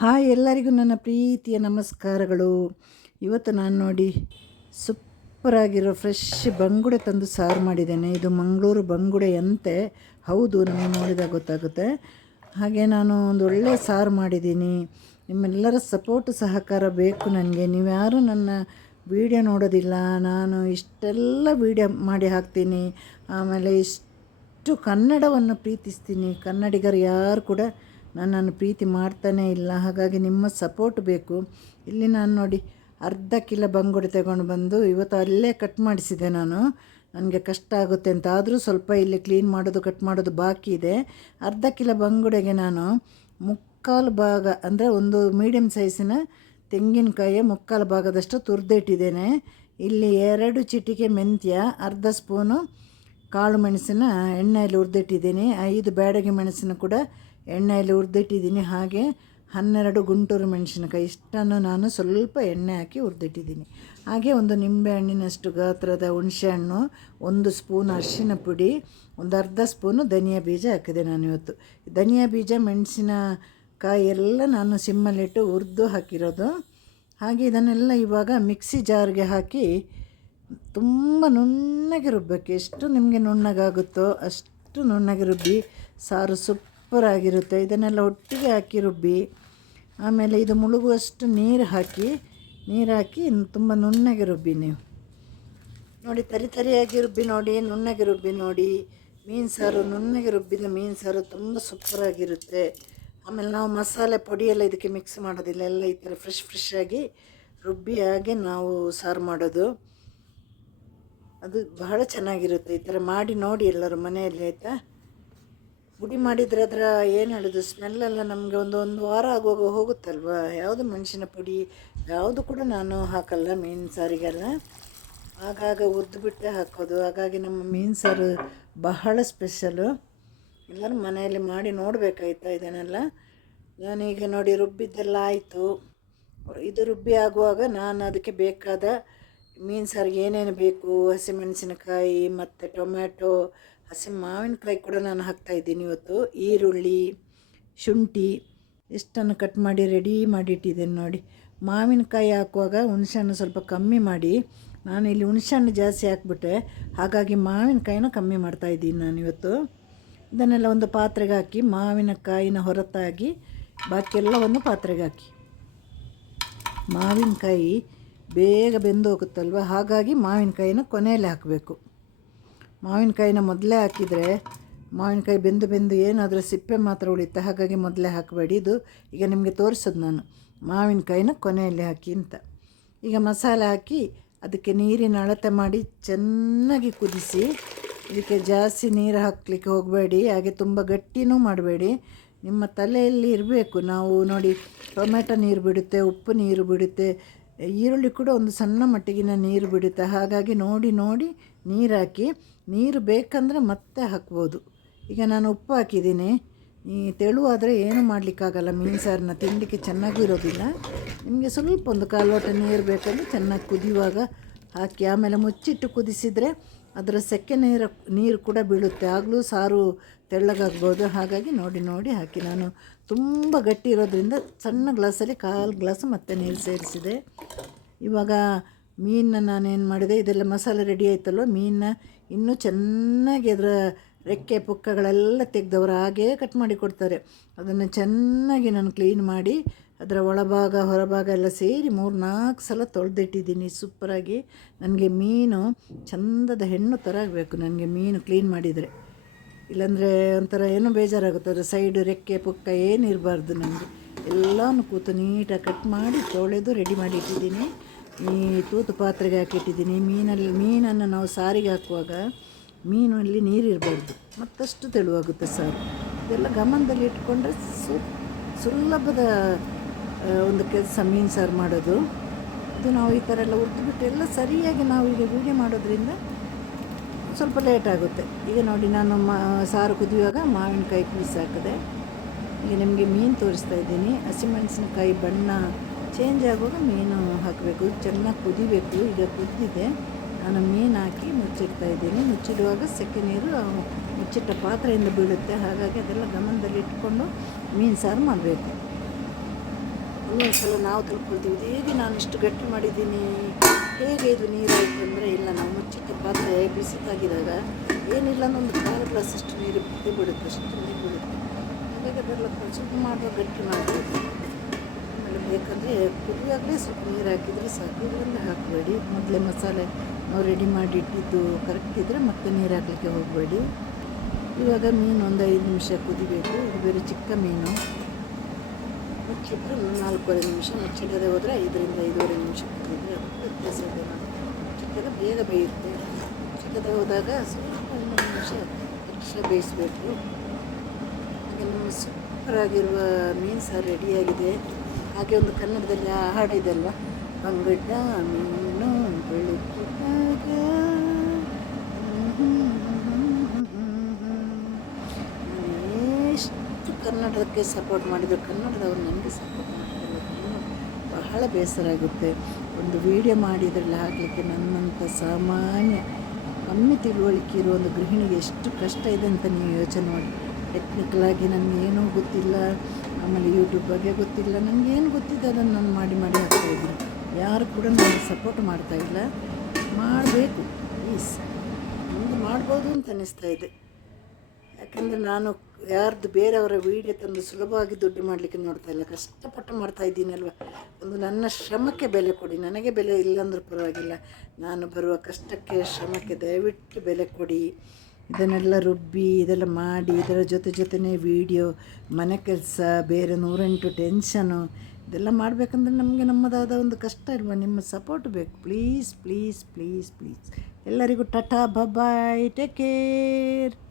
Hi ಎಲ್ಲರಿಗೂ ನನ್ನ ಪ್ರೀತಿಯ ನಮಸ್ಕಾರಗಳು. ಇವತ್ತು ನಾನು ನೋಡಿ ಸೂಪರಾಗಿರೋ ಫ್ರೆಶ್ ಬಂಗುಡೆ ತಂದು ಸಾರು ಮಾಡಿದ್ದೇನೆ. ಇದು ಮಂಗಳೂರು ಬಂಗುಡೆಯಂತೆ ಹೌದು ನಮಗೆ ನೋಡಿದಾಗ ಗೊತ್ತಾಗುತ್ತೆ. ಹಾಗೆ ನಾನು ಒಂದು ಒಳ್ಳೆ ಸಾರು ಮಾಡಿದ್ದೀನಿ. ನಿಮ್ಮೆಲ್ಲರ ಸಪೋರ್ಟ್ ಸಹಕಾರ ಬೇಕು ನನಗೆ. ನೀವ್ಯಾರೂ ನನ್ನ ವೀಡಿಯೋ ನೋಡೋದಿಲ್ಲ. ನಾನು ಇಷ್ಟೆಲ್ಲ ವೀಡಿಯೋ ಮಾಡಿ ಹಾಕ್ತೀನಿ. ಆಮೇಲೆ ಇಷ್ಟು ಕನ್ನಡವನ್ನು ಪ್ರೀತಿಸ್ತೀನಿ. ಕನ್ನಡಿಗರು ಯಾರು ಕೂಡ ನನ್ನನ್ನು ಪ್ರೀತಿ ಮಾಡ್ತಾನೇ ಇಲ್ಲ, ಹಾಗಾಗಿ ನಿಮ್ಮ ಸಪೋರ್ಟ್ ಬೇಕು. ಇಲ್ಲಿ ನಾನು ನೋಡಿ, ಅರ್ಧ ಕಿಲೋ ಬಂಗುಡೆ ತಗೊಂಡು ಬಂದು ಇವತ್ತು ಅಲ್ಲೇ ಕಟ್ ಮಾಡಿಸಿದೆ ನಾನು. ನನಗೆ ಕಷ್ಟ ಆಗುತ್ತೆ ಅಂತ. ಆದರೂ ಸ್ವಲ್ಪ ಇಲ್ಲಿ ಕ್ಲೀನ್ ಮಾಡೋದು ಕಟ್ ಮಾಡೋದು ಬಾಕಿ ಇದೆ. ಅರ್ಧ ಕಿಲೋ ಬಂಗುಡೆಗೆ ನಾನು ಮುಕ್ಕಾಲು ಭಾಗ, ಅಂದರೆ ಒಂದು ಮೀಡಿಯಮ್ ಸೈಜಿನ ತೆಂಗಿನಕಾಯಿಯ ಮುಕ್ಕಾಲು ಭಾಗದಷ್ಟು ತುರಿದಿಟ್ಟಿದ್ದೇನೆ. ಇಲ್ಲಿ ಎರಡು ಚಿಟಿಕೆ ಮೆಂತ್ಯ, ಅರ್ಧ ಸ್ಪೂನು ಕಾಳು ಮೆಣಸಿನ ಎಣ್ಣೆಯಲ್ಲಿ ಹುರಿದಿಟ್ಟಿದ್ದೀನಿ. ಐದು ಬ್ಯಾಡಗಿ ಮೆಣಸಿನ ಕೂಡ ಎಣ್ಣೆಯಲ್ಲಿ ಉರ್ದಿಟ್ಟಿದ್ದೀನಿ ಹಾಗೆ ಹನ್ನೆರಡು ಗುಂಟೂರು ಮೆಣಸಿನಕಾಯಿ ಇಷ್ಟನ್ನು ನಾನು ಸ್ವಲ್ಪ ಎಣ್ಣೆ ಹಾಕಿ ಹುರಿದಿಟ್ಟಿದ್ದೀನಿ. ಹಾಗೆ ಒಂದು ನಿಂಬೆ ಹಣ್ಣಿನಷ್ಟು ಗಾತ್ರದ ಹುಣಸೆಹಣ್ಣು, ಒಂದು ಸ್ಪೂನ್ ಅರಿಶಿನ ಪುಡಿ, ಒಂದು ಅರ್ಧ ಸ್ಪೂನು ಧನಿಯಾ ಬೀಜ ಹಾಕಿದೆ ನಾನು ಇವತ್ತು. ಧನಿಯಾ ಬೀಜ, ಮೆಣಸಿನಕಾಯಿ ಎಲ್ಲ ನಾನು ಸಿಮ್ಮಲ್ಲಿಟ್ಟು ಹುರಿದು ಹಾಕಿರೋದು. ಹಾಗೆ ಇದನ್ನೆಲ್ಲ ಇವಾಗ ಮಿಕ್ಸಿ ಜಾರ್ಗೆ ಹಾಕಿ ತುಂಬ ನುಣ್ಣಗೆ ರುಬ್ಬಬೇಕು ಎಷ್ಟು ನಿಮಗೆ ನುಣ್ಣಗಾಗುತ್ತೋ ಅಷ್ಟು ನುಣ್ಣಗೆ ರುಬ್ಬಿ, ಸಾರು ಸೂಪರಾಗಿರುತ್ತೆ ಇದನ್ನೆಲ್ಲ ಒಟ್ಟಿಗೆ ಹಾಕಿ ರುಬ್ಬಿ, ಆಮೇಲೆ ಇದು ಮುಳುಗುವಷ್ಟು ನೀರು ಹಾಕಿ ನೀರು ಹಾಕಿ ತುಂಬ ನುಣ್ಣಗೆ ರುಬ್ಬಿ ನೀವು. ನೋಡಿ, ತರಿ ತರಿಯಾಗಿ ರುಬ್ಬಿ ನೋಡಿ, ನುಣ್ಣಗೆ ರುಬ್ಬಿ ನೋಡಿ. ಮೀನು ಸಾರು ನುಣ್ಣಗೆ ರುಬ್ಬಿದ ಮೀನು ಸಾರು ತುಂಬ ಸೂಪರಾಗಿರುತ್ತೆ ಆಮೇಲೆ ನಾವು ಮಸಾಲೆ ಪುಡಿಯೆಲ್ಲ ಇದಕ್ಕೆ ಮಿಕ್ಸ್ ಮಾಡೋದಿಲ್ಲ. ಎಲ್ಲ ಈ ಥರ ಫ್ರೆಶ್ ಫ್ರೆಶ್ ಆಗಿ ರುಬ್ಬಿ ಹಾಗೆ ನಾವು ಸಾರು ಮಾಡೋದು. ಅದು ಬಹಳ ಚೆನ್ನಾಗಿರುತ್ತೆ. ಈ ಥರ ಮಾಡಿ ನೋಡಿ ಎಲ್ಲರೂ ಮನೆಯಲ್ಲಿ, ಆಯಿತಾ? ಪುಡಿ ಮಾಡಿದರೆ ಅದರ ಏನು ಹೇಳೋದು? ಸ್ಮೆಲ್ಲೆಲ್ಲ ನಮಗೆ ಒಂದು ಒಂದು ವಾರ ಆಗುವಾಗ ಹೋಗುತ್ತಲ್ವ? ಯಾವುದು ಮೆಣಸಿನ ಪುಡಿ, ಯಾವುದು ಕೂಡ ನಾನು ಹಾಕಲ್ಲ ಮೀನು ಸಾರಿಗೆಲ್ಲ. ಆಗಾಗ ಬಿಟ್ಟೆ ಹಾಕೋದು. ಹಾಗಾಗಿ ನಮ್ಮ ಮೀನು ಸಾರು ಬಹಳ ಸ್ಪೆಷಲು ಎಲ್ಲರೂ ಮನೆಯಲ್ಲಿ ಮಾಡಿ ನೋಡಬೇಕಾಯ್ತಾ ಇದನ್ನೆಲ್ಲ? ನಾನೀಗ ನೋಡಿ ರುಬ್ಬಿದ್ದೆಲ್ಲ ಆಯಿತು. ಇದು ರುಬ್ಬಿ ಆಗುವಾಗ ನಾನು ಅದಕ್ಕೆ ಬೇಕಾದ ಮೀನು ಸಾರಿಗೆ ಏನೇನು ಬೇಕು ಹಸಿಮೆಣಸಿನಕಾಯಿ ಮತ್ತು ಟೊಮ್ಯಾಟೊ, ಹಸಿ ಮಾವಿನಕಾಯಿ ಕೂಡ ನಾನು ಹಾಕ್ತಾಯಿದ್ದೀನಿ ಇವತ್ತು. ಈರುಳ್ಳಿ, ಶುಂಠಿ, ಇಷ್ಟನ್ನು ಕಟ್ ಮಾಡಿ ರೆಡಿ ಮಾಡಿಟ್ಟಿದ್ದೇನೆ ನೋಡಿ. ಮಾವಿನಕಾಯಿ ಹಾಕುವಾಗ ಹುಣಸೆಹಣ್ಣು ಸ್ವಲ್ಪ ಕಮ್ಮಿ ಮಾಡಿ. ನಾನು ಇಲ್ಲಿ ಹುಣಸೆಹಣ್ಣು ಜಾಸ್ತಿ ಹಾಕ್ಬಿಟ್ಟೆ. ಹಾಗಾಗಿ ಮಾವಿನಕಾಯಿನ ಕಮ್ಮಿ ಮಾಡ್ತಾಯಿದ್ದೀನಿ ನಾನು ಇವತ್ತು. ಇದನ್ನೆಲ್ಲ ಒಂದು ಪಾತ್ರೆಗೆ ಹಾಕಿ, ಮಾವಿನಕಾಯಿನ ಹೊರತಾಗಿ ಬಾಕಿ ಒಂದು ಪಾತ್ರೆಗೆ ಹಾಕಿ. ಮಾವಿನಕಾಯಿ ಬೇಗ ಬೆಂದು ಹೋಗುತ್ತಲ್ವ ಹಾಗಾಗಿ ಮಾವಿನಕಾಯಿನ ಕೊನೆಯಲ್ಲಿ ಹಾಕಬೇಕು. ಮಾವಿನಕಾಯಿನ ಮೊದಲೇ ಹಾಕಿದರೆ ಮಾವಿನಕಾಯಿ ಬೆಂದು ಬೆಂದು ಏನಾದರೂ ಸಿಪ್ಪೆ ಮಾತ್ರ ಉಳಿಯುತ್ತೆ. ಹಾಗಾಗಿ ಮೊದಲೇ ಹಾಕಬೇಡಿ. ಇದು ಈಗ ನಿಮಗೆ ತೋರಿಸೋದು ನಾನು. ಮಾವಿನಕಾಯಿನ ಕೊನೆಯಲ್ಲಿ ಹಾಕಿ ಅಂತ. ಈಗ ಮಸಾಲೆ ಹಾಕಿ ಅದಕ್ಕೆ ನೀರಿನ ಅಳತೆ ಮಾಡಿ ಚೆನ್ನಾಗಿ ಕುದಿಸಿ ಇದಕ್ಕೆ ಜಾಸ್ತಿ ನೀರು ಹಾಕಲಿಕ್ಕೆ ಹೋಗಬೇಡಿ. ಹಾಗೆ ತುಂಬ ಗಟ್ಟಿನೂ ಮಾಡಬೇಡಿ. ನಿಮ್ಮ ತಲೆಯಲ್ಲಿ ಇರಬೇಕು. ನಾವು ನೋಡಿ ಟೊಮೆಟೊ ನೀರು ಬಿಡುತ್ತೆ, ಉಪ್ಪು ನೀರು ಬಿಡುತ್ತೆ ಈರುಳ್ಳಿ ಕೂಡ ಒಂದು ಸಣ್ಣ ಮಟ್ಟಿಗಿನ ನೀರು ಬಿಡುತ್ತೆ. ಹಾಗಾಗಿ ನೋಡಿ ನೋಡಿ ನೀರು ಹಾಕಿ, ನೀರು ಬೇಕಂದರೆ ಮತ್ತೆ ಹಾಕ್ಬೋದು. ಈಗ ನಾನು ಉಪ್ಪು ಹಾಕಿದ್ದೀನಿ. ಈ ತೆಳುವಾದರೆ ಏನು ಮಾಡಲಿಕ್ಕಾಗಲ್ಲ ಮೀನು ಸಾರನ್ನ ತಿನ್ನಲಿಕ್ಕೆ ಚೆನ್ನಾಗೂ ಇರೋದಿಲ್ಲ. ನಿಮಗೆ ಸ್ವಲ್ಪ ಒಂದು ಕಾಲು ಲೋಟ ನೀರು ಬೇಕಂದರೆ ಚೆನ್ನಾಗಿ ಕುದಿಯುವಾಗ ಹಾಕಿ, ಆಮೇಲೆ ಮುಚ್ಚಿಟ್ಟು ಕುದಿಸಿದರೆ ಅದರ ಸೆಕೆ ನೀರು ನೀರು ಕೂಡ ಬೀಳುತ್ತೆ. ಆಗಲೂ ಸಾರು ತೆಳ್ಳಗಾಗ್ಬೋದು. ಹಾಗಾಗಿ ನೋಡಿ ನೋಡಿ ಹಾಕಿ. ನಾನು ತುಂಬ ಗಟ್ಟಿ ಇರೋದ್ರಿಂದ ಸಣ್ಣ ಗ್ಲಾಸಲ್ಲಿ ಕಾಲು ಗ್ಲಾಸ್ ಮತ್ತೆ ನೀರು ಸೇರಿಸಿದೆ. ಇವಾಗ ಮೀನನ್ನ ನಾನೇನು ಮಾಡಿದೆ, ಇದೆಲ್ಲ ಮಸಾಲೆ ರೆಡಿ ಆಯ್ತಲ್ವ? ಮೀನನ್ನ ಇನ್ನೂ ಚೆನ್ನಾಗಿ ಅದರ ರೆಕ್ಕೆ ಪುಕ್ಕಗಳೆಲ್ಲ ತೆಗೆದವರು ಹಾಗೇ ಕಟ್ ಮಾಡಿ ಕೊಡ್ತಾರೆ. ಅದನ್ನು ಚೆನ್ನಾಗಿ ನಾನು ಕ್ಲೀನ್ ಮಾಡಿ ಅದರ ಒಳಭಾಗ, ಹೊರಭಾಗ ಎಲ್ಲ ಸೇರಿ ಮೂರು ನಾಲ್ಕು ಸಲ ತೊಳೆದಿಟ್ಟಿದ್ದೀನಿ. ಸೂಪರಾಗಿ ನನಗೆ ಮೀನು ಚಂದದ ಹೆಣ್ಣು ಥರ ಆಗಬೇಕು ನನಗೆ ಮೀನು ಕ್ಲೀನ್ ಮಾಡಿದರೆ. ಇಲ್ಲಾಂದರೆ ಒಂಥರ ಏನೋ ಬೇಜಾರಾಗುತ್ತೆ. ಅದರ ಸೈಡು ರೆಕ್ಕೆ, ಪುಕ್ಕ ಏನು ಇರಬಾರ್ದು ನನಗೆ. ಎಲ್ಲನೂ ಕೂತು ನೀಟಾಗಿ ಕಟ್ ಮಾಡಿ ತೊಳೆದು ರೆಡಿ ಮಾಡಿ ಇಟ್ಟಿದ್ದೀನಿ. ಈ ತೂತು ಪಾತ್ರೆಗೆ ಹಾಕಿಟ್ಟಿದ್ದೀನಿ. ಮೀನಲ್ಲಿ, ಮೀನನ್ನು ನಾವು ಸಾರಿಗೆ ಹಾಕುವಾಗ ಮೀನಲ್ಲಿ ನೀರಿರಬಾರ್ದು ಮತ್ತಷ್ಟು ತೆಳುವಾಗುತ್ತೆ ಸಾರು. ಇದೆಲ್ಲ ಗಮನದಲ್ಲಿ ಇಟ್ಕೊಂಡ್ರೆ ಸು, ಸುಲಭದ ಒಂದು ಕೆಲಸ ಮೀನು ಸಾರು ಮಾಡೋದು. ಇದು ನಾವು ಈ ಥರ ಎಲ್ಲ ಹುರಿದ್ಬಿಟ್ಟು ಎಲ್ಲ ಸರಿಯಾಗಿ ನಾವು ಈಗ ವೀಡಿಯೋ ಮಾಡೋದ್ರಿಂದ ಸ್ವಲ್ಪ ಲೇಟ್ ಆಗುತ್ತೆ. ಈಗ ನೋಡಿ ನಾನು ಮಾ, ಸಾರು ಕುದಿಯುವಾಗ ಮಾವಿನಕಾಯಿ ಪೀಸ್ ಹಾಕಿದೆ. ಈಗ ನಿಮಗೆ ಮೀನು ತೋರಿಸ್ತಾ ಇದ್ದೀನಿ. ಹಸಿಮೆಣಸಿನಕಾಯಿ ಬಣ್ಣ ಚೇಂಜ್ ಆಗುವಾಗ ಮೀನು ಹಾಕಬೇಕು. ಚೆನ್ನಾಗಿ ಕುದಿಬೇಕು. ಈಗ ಕುದ್ದಿದೆ. ನಾನು ಮೀನು ಹಾಕಿ ಮುಚ್ಚಿಡ್ತಾ ಇದ್ದೀನಿ. ಮುಚ್ಚಿಡುವಾಗ ಸೆಕೆ ನೀರು ಮುಚ್ಚಿಟ್ಟ ಪಾತ್ರೆಯಿಂದ ಬೀಳುತ್ತೆ. ಹಾಗಾಗಿ ಅದೆಲ್ಲ ಗಮನದಲ್ಲಿ ಇಟ್ಕೊಂಡು ಮೀನು ಸಾರು ಮಾಡಬೇಕು. ಒಂದೊಂದು ನಾವು ತಿಳ್ಕೊಳ್ತೀವಿ ಹೇಗೆ ನಾನು ಇಷ್ಟು ಗಟ್ಟಿ ಮಾಡಿದ್ದೀನಿ? ಹೇಗೆ ಇದು ನೀರಾಯಿತು ಅಂದರೆ ಇಲ್ಲ, ನಾವು ಮುಚ್ಚಿಟ್ಟ ಪಾತ್ರೆ ಬಿಸಿತಾಗಿದಾಗ ಏನಿಲ್ಲ ಒಂದು ಕಾಲು ಗ್ಲಾಸ್ ಅಷ್ಟು ನೀರು ಬಿಡುತ್ತೆ, ಅಷ್ಟು ನೀರು ಬಿಡುತ್ತೆ. ಹಾಗಾಗಿ ಅದೆಲ್ಲ ಸ್ವಲ್ಪ ಮಾಡುವ ಗಟ್ಟಿ ಮಾಡಬೇಕು ಆಮೇಲೆ ಬೇಕಂದರೆ ಕುದಿಯಾಗಲೇ ಸ್ವಲ್ಪ ನೀರು ಹಾಕಿದರೆ ಸಾಕು. ಇದರಿಂದ ಹಾಕಬೇಡಿ. ಮೊದಲೇ ಮಸಾಲೆ ನಾವು ರೆಡಿ ಮಾಡಿ ಇಟ್ಟಿದ್ದು ಕರೆಕ್ಟ್ ಇದ್ದರೆ ಮತ್ತೆ ನೀರು ಹಾಕಲಿಕ್ಕೆ ಹೋಗಬೇಡಿ. ಇವಾಗ ಮೀನು ಒಂದು ಐದು ನಿಮಿಷ ಕುದಿಬೇಕು. ಇದು ಬೇರೆ ಚಿಕ್ಕ ಮೀನು. ಮುಚ್ಚಿಟ್ರೆ ನಾಲ್ಕೂವರೆ ನಿಮಿಷ ಮುಚ್ಚಿಡದೆ ಹೋದರೆ ಐದರಿಂದ ಐದೂವರೆ ನಿಮಿಷ ಮುಚ್ಚಿದ್ರೆ ವ್ಯತ್ಯಾಸ ಇದೆ ಮುಚ್ಚಿಟ್ಟಾಗ ಬೇಗ ಬೇಯುತ್ತೆ. ಮುಚ್ಚಿಡದೆ ಹೋದಾಗ ಸ್ವಲ್ಪ ಒಂದು ನಿಮಿಷ ಎಕ್ಸ್ಟ್ರಾ ಬೇಯಿಸಬೇಕು. ಹಾಗೆ ನಮ್ಮ ಸೂಪರಾಗಿರುವ ಮೀನು ಸಾರು ರೆಡಿಯಾಗಿದೆ ಹಾಗೆ ಒಂದು ಕನ್ನಡದಲ್ಲಿ ಆ ಹಾಡಿದೆ ಅಲ್ವಾ ಬಂಗಡ್ಡ, ಮೀನು. ಕನ್ನಡಕ್ಕೆ ಸಪೋರ್ಟ್ ಮಾಡಿದರು. ಕನ್ನಡದವರು ನನಗೆ ಸಪೋರ್ಟ್ ಮಾಡಿದ್ರು ಬಹಳ ಬೇಸರ ಆಗುತ್ತೆ. ಒಂದು ವಿಡಿಯೋ ಮಾಡಿದ್ರಲ್ಲಿ ಹಾಕಲಿಕ್ಕೆ ನನ್ನಂಥ ಸಾಮಾನ್ಯ, ಕಮ್ಮಿ ತಿಳುವಳಿಕೆ ಇರುವ ಒಂದು ಗೃಹಿಣಿಗೆ ಎಷ್ಟು ಕಷ್ಟ ಇದೆ ಅಂತ ನೀವು ಯೋಚನೆ ಮಾಡಿ. ಟೆಕ್ನಿಕಲಾಗಿ ನನಗೇನೂ ಗೊತ್ತಿಲ್ಲ. ಆಮೇಲೆ ಯೂಟ್ಯೂಬ್ ಬಗ್ಗೆ ಗೊತ್ತಿಲ್ಲ. ನನಗೇನು ಗೊತ್ತಿದೆ ಅದನ್ನು ನಾನು ಮಾಡಿ ಮಾಡಿ ಹಾಕ್ತಾಯಿದ್ದೀನಿ ಯಾರು ಕೂಡ ನನಗೆ ಸಪೋರ್ಟ್ ಮಾಡ್ತಾ ಇಲ್ಲ. ಮಾಡಬೇಕು. ಪ್ಲೀಸ್ ಮುಂದೆ ಮಾಡ್ಬೋದು ಅಂತ ಅನ್ನಿಸ್ತಾ ಇದೆ. ಯಾಕಂದರೆ ನಾನು ಯಾರ್ದು ಬೇರೆಯವರ ವೀಡಿಯೋ ತಂದು ಸುಲಭವಾಗಿ ದುಡ್ಡು ಮಾಡಲಿಕ್ಕೆ ನೋಡ್ತಾ ಇಲ್ಲ. ಕಷ್ಟಪಟ್ಟು ಮಾಡ್ತಾ ಇದ್ದೀನಲ್ವ? ಒಂದು ನನ್ನ ಶ್ರಮಕ್ಕೆ ಬೆಲೆ ಕೊಡಿ. ನನಗೆ ಬೆಲೆ ಇಲ್ಲಂದ್ರೂ ಪರವಾಗಿಲ್ಲ. ನಾನು ಬರುವ ಕಷ್ಟಕ್ಕೆ ಶ್ರಮಕ್ಕೆ ದಯವಿಟ್ಟು ಬೆಲೆ ಕೊಡಿ. ಇದನ್ನೆಲ್ಲ ರುಬ್ಬಿ, ಇದೆಲ್ಲ ಮಾಡಿ, ಇದರ ಜೊತೆ ಜೊತೆನೇ ವೀಡಿಯೋ ಮನೆ ಕೆಲಸ, ಬೇರೆ ನೂರೆಂಟು ಟೆನ್ಷನು ಇದೆಲ್ಲ ಮಾಡಬೇಕಂದ್ರೆ ನಮಗೆ ನಮ್ಮದಾದ ಒಂದು ಕಷ್ಟ ಇಲ್ವಾ? ನಿಮ್ಮ ಸಪೋರ್ಟ್ ಬೇಕು. ಪ್ಲೀಸ್ ಪ್ಲೀಸ್ ಪ್ಲೀಸ್ ಪ್ಲೀಸ್ ಎಲ್ಲರಿಗೂ tata bye bye take care